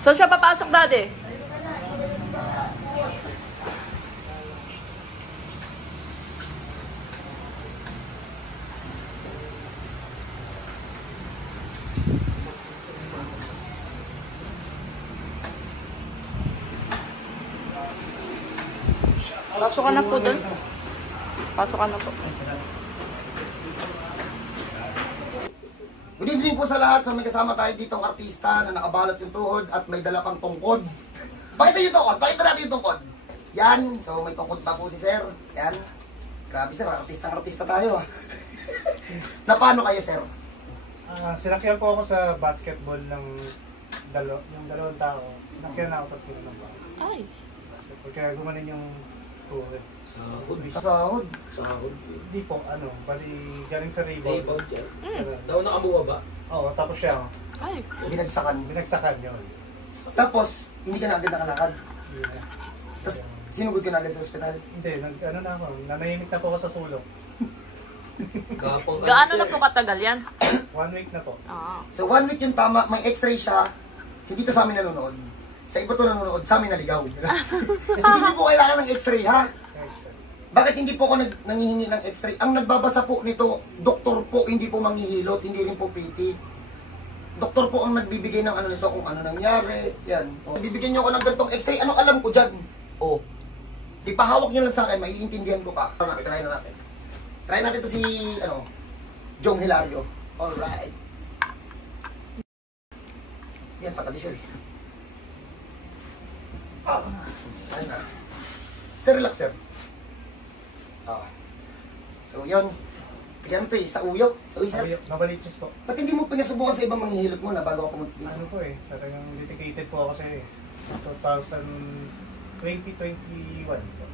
So siya papasok, Daddy? Pasok ka na po doon. Pasok ka na po. Good evening po sa lahat. So may kasama tayo ditong artista na nakabalot yung tuhod at may dala pang tungkod. Pakita yung tungkod. Pakita natin yung tungkod. Yan. So may tungkod pa po si Sir. Yan. Grabe Sir. Artista tayo. Na paano kayo Sir? Sinakyan po ako sa basketball ng dalawang tao. Sinakyan na ako tapos gano'n ba? Ay. Basketball. Kaya gumanin yung tuhod. Sahod. Hindi po, bali galing sa rebound. Rebound siya? Daw nakabuha ba? Oo, tapos siya. Ay. Binagsakan yun. Tapos, hindi ka na agad nakalakad. Yeah. Tapos, sinugod ka na agad sa ospital. Hindi, nanahimik na po ako sa sulok. Gaano na po katagal yan? 1 week na po. So 1 week yung tama, may x-ray siya. Hindi to sa amin nanonood. Sa iba to nanonood, sa amin naligaw. Hindi niyo po kailangan ng x-ray ha? Bakit hindi po ako nangihingi ng x-ray? Ang nagbabasa po nito, doktor po, hindi po manghihilot, hindi rin po PT. Doktor po ang nagbibigay ng ano nito, kung ano nangyari. Yan. Bibigyan niyo ako ng ganitong x-ray, anong alam ko dyan? Ipahawak niyo lang sa akin, maiintindihan ko pa. Try na natin. Try natin to si, Jong Hilario. Alright. Yan, patabi sir. Ayun na. Sir, relax sir. So yun. Yan to sa uyo. Sa uyo sir. Nabaliches po. Ba't hindi mo pinasubukan sa ibang manghihilot mo na bago ako pumunta? Ano po talagang dedicated po ako kasi 2021 po.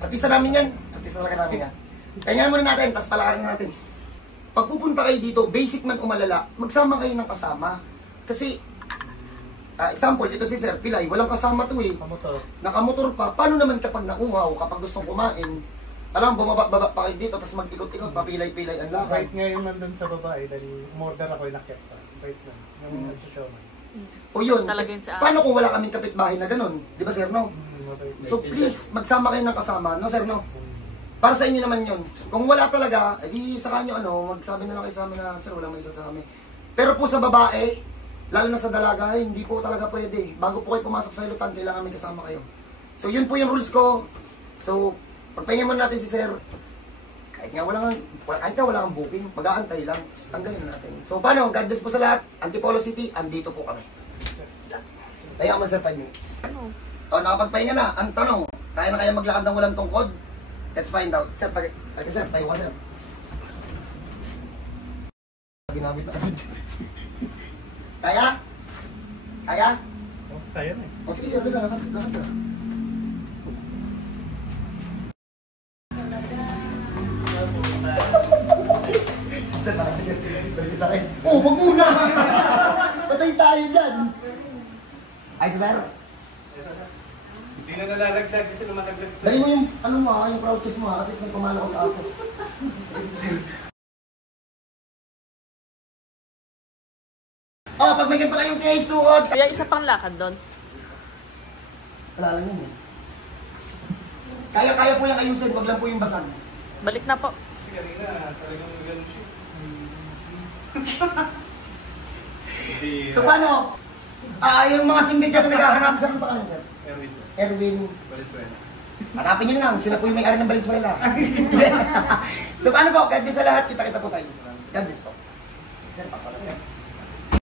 Artista namin yan. Artista talaga namin yan. Kanya muna natin, tapos palakarin natin. Pag pupunta kayo dito, basic man umalala, magsama kayo ng kasama. Kasi, example, dito si Sir Pilay, walang kasama to eh. Nakamotor. Nakamotor pa. Paano naman kapag nauhaw, kapag gustong kumain, alam, bumaba pa kayo dito, tapos mag-ikot-ikot, papilay-pilay ang lakad. Right ngayon nandun sa babae, dahil umorder ako yung nakit pa. Right na, yung nagsasyoman. O yun, paano kung wala kaming kapitbahay na ganun? Di ba Sir, no? So please, magsama kayo ng kasama, no Sir, no? Para sa inyo naman yun. Kung wala talaga, edi sa kanyo, magsabi na lang kayo sa amin na, Sir, walang may sasama. Pero po sa babae, lalo na sa dalaga, hindi po talaga pwede. Bago po kayo pumasok sa ilutan, kailangan may kasama kayo. So yun po yung rules ko. So, pagpahinga muna natin si Sir. Kahit nga wala kang booking, mag-aantay lang. Tanggalin na natin. So paano? God bless po sa lahat. Antipolo City, andito po kami. Kaya mo Sir 5 minutes. Nakapagpahinga na. Ang tanong, kaya na kaya maglakad ng walang tungkod? Let's find out. Sir, tayo ka Sir. Ginamit na agad. Kaya? Kaya? Kaya na Sige Sir, lakad ka. Sir, balik sa akin. Wag muna! Patay tayo dyan! Ay, Sir. Hindi na nalalagdag kasi lumalagdag. Dali mo yung, yung crowd chest mo at least nagpamalo ko sa aso. Pag may ganito kayong case, tuod! Kaya isa pang lakad doon. Wala lang yun eh. Kaya po yung ayusin, wag lang po yung basag. Balik na po. Kasi kanina, talagang gano'n siya. So paano? Yung mga single dyan na naghahanap, sir, ano pa kayo, sir? Erwin. Valenzuela. Hanapin nyo lang, sila po yung may-ari ng Valenzuela. So paano po? God bless sa lahat, kita-kita po tayo. God bless po. Sir, pasok na.